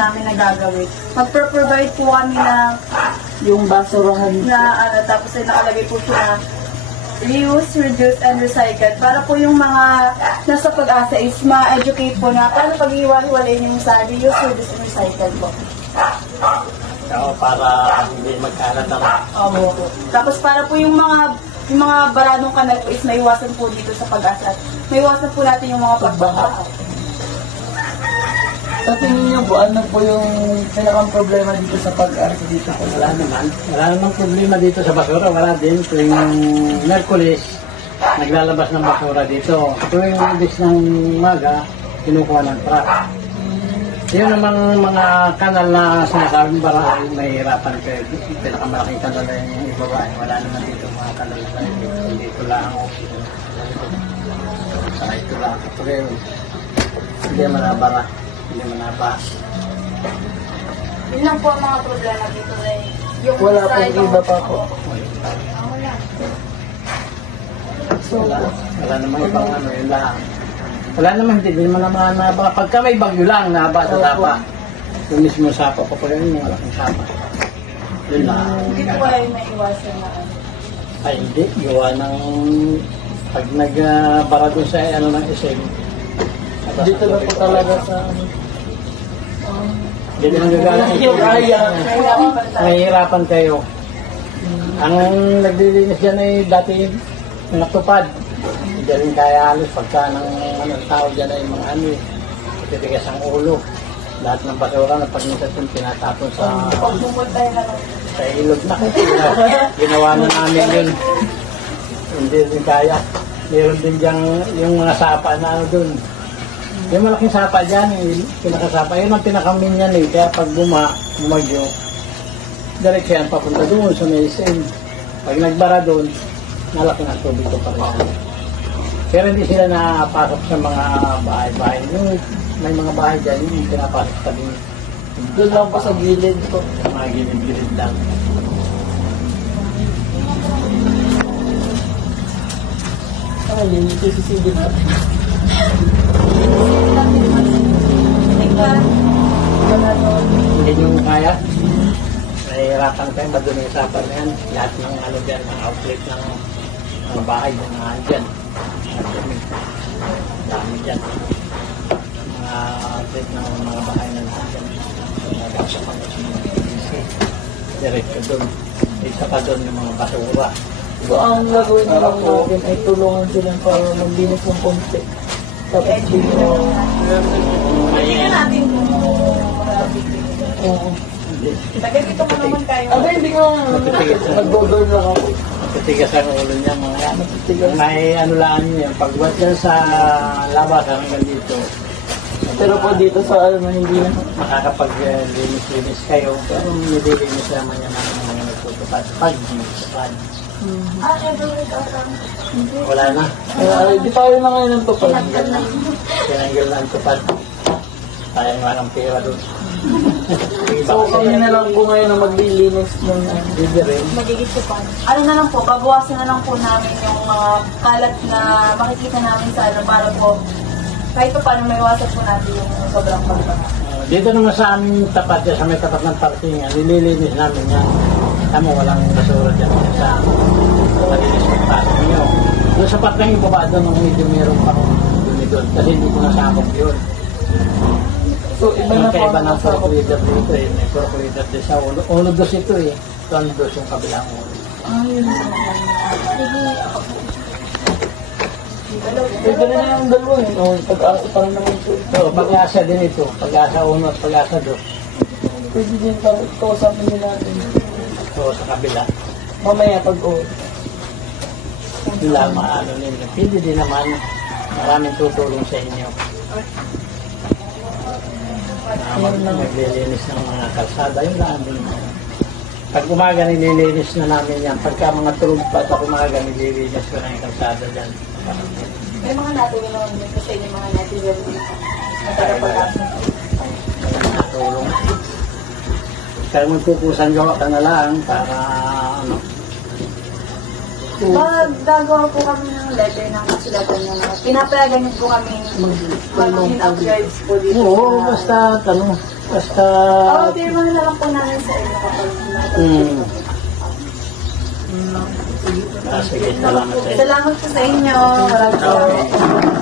namin na gagawin. Magpro-provide po kami ng Yung basurahan. tapos ay nakalagay po siya na reuse, reduce, and recycle. Para po yung mga nasa pag-asa is ma-educate po na paano pag-iwalay yung sa reuse, reduce, and recycle po. So, para hindi magkalat ang... Opo. Tapos para po yung mga baradong kanal po is maiwasan po dito sa pag-asa. Maiwasan po natin yung mga pagbaha. Sa tingin niyo po, ano po yung pinakang problema dito sa pag-asa dito po? Wala namang problema dito sa basura. Wala din. Tuwing Merkulis, naglalabas ng basura dito. Tuwing ibis ng maga, kinukuha ng truck. Yun namang mga kanal na sinasabing barangay, mahihirapan kayo. Pinakamalaking kanal na yung ibaba. Wala naman dito mga kanal na dito lang. Saka ito lang. Pero hindi manabara. Hindi manaba. Yun lang po ang mga problema dito na yung Wala pong iba pa po. Wala. So, Wala namang ibang ano, yun lang. Wala naman, hindi naman naman naba. Pagka may bagyo lang, naba sa tapa. Yung mismo sapa ko pa yun, yung malaking sapa. Yun lang. Hindi po kaya yung maiwasan na Ay, hindi. Gawa ng... Pag nagbara doon sa ano ng SM. dito na po talaga sa... Hindi nang gagalang. Mahihirapan kayo. Ang naglilinis dyan ay dati natupad. Hindi rin kaya halos pagka ng tao dyan ay mga ano eh. Titigas ang ulo. Lahat ng basura na pag minsan tinatapon sa ilog na. Ginawa na namin yun. Hindi rin kaya. Meron din dyan yung mga sapa na ano dun. Yung malaking sapa dyan, pinakasapa. Yun ang pinakamin yan eh. Kaya pag bumagyo, diretso yan papunta doon sa Mason. Pag nagbara doon, nalaki ng tubig ko pa rin. Pero hindi sila napasok sa mga bahay-bahay. Yung may mga bahay dyan, yung pinapasok sa din. Doon lang po sa gilid po. Sa mga gilid-gilid lang. Ay, yun yung sisisibin natin. Hindi nyo kaya. Nahihirapan kayo, madumi yung sapa na yan. Lahat ng ano dyan, ng outlet ng mga bahay, mga dyan. Dami dyan. Mga outlet ng mga bahay na lahat dyan. Nagasa pa sa mga diretso doon. Isa pa doon yung mga basura. So, ang gagawin na lang natin ay tulungan sila para maglinis ng konti. Tapos dito. Hindi na natin Oo. Tagay dito mo naman kayo. Aba, hindi ko nag-go-door lang ako. Matitigas ang ulo niya mga yan. Matitigas. May ano lang yun. Pagbuhat yan sa labas hanggang dito. Pero po dito sa ano, hindi na. Makakapag-linis kayo. Pero nililinis naman yan ang mga nagtutupad. Pag-linis. Wala na. Di tayo na ngayon ng tupad. Tinanggal na ang tupad. Sayang nga ng pera doon. So kami na lang po ngayon na maglilinis ng Hindi rin. Magiging tupan. Ano na lang po, babawasan na lang po namin yung mga kalat na makikita namin sa ano para po kahit pa paano maiwasan po natin yung sobrang pagbaha. Dito naman sa aming tapat, sa may tapat ng parkingan, nililinis namin yan. Tama, walang basura dyan sa malinis ng pasok nyo. Doon sa patlang yung baba doon, medyo meron pa kung doon. Kasi hindi ko nasakop yun. So iba Yung na po kaiba ang ng nasakop. percolator dito eh. May percolator din sa ulo. Ulo dos ito eh. Ito ang dos yung kabilang ulo. Ayun. Pwede na yung dalawa eh. O, pag-asa naman po. So, pag-asa din ito. Pag-asa uno at pag-asa dos. Pwede din para kausapin din natin. So, sa kabila. Mamaya pag-uwi. Wala maano nila. Hindi din naman. Maraming tutulong sa inyo. Maglilinis ng mga kalsada. Yung lang din. Pag umaga nililinis na namin yan. Pagka mga tulog pa at umaga nililinis ko na yung kalsada dyan. May mga natulong naman din kasi yung mga natulong dito. Nagkakapag-asa. Natulong. Kaya magpupusan gawa ka na lang para ano. Gagawa po kami ng letter ng kasulatan ng mga. Pinapayagan niyo po kami mag-in-upgrades po dito. Oo, basta, basta... Oo, pirmahan na lang po namin sa inyo kapag Sige, salamat sa inyo. Salamat po sa inyo. Maraming salamat.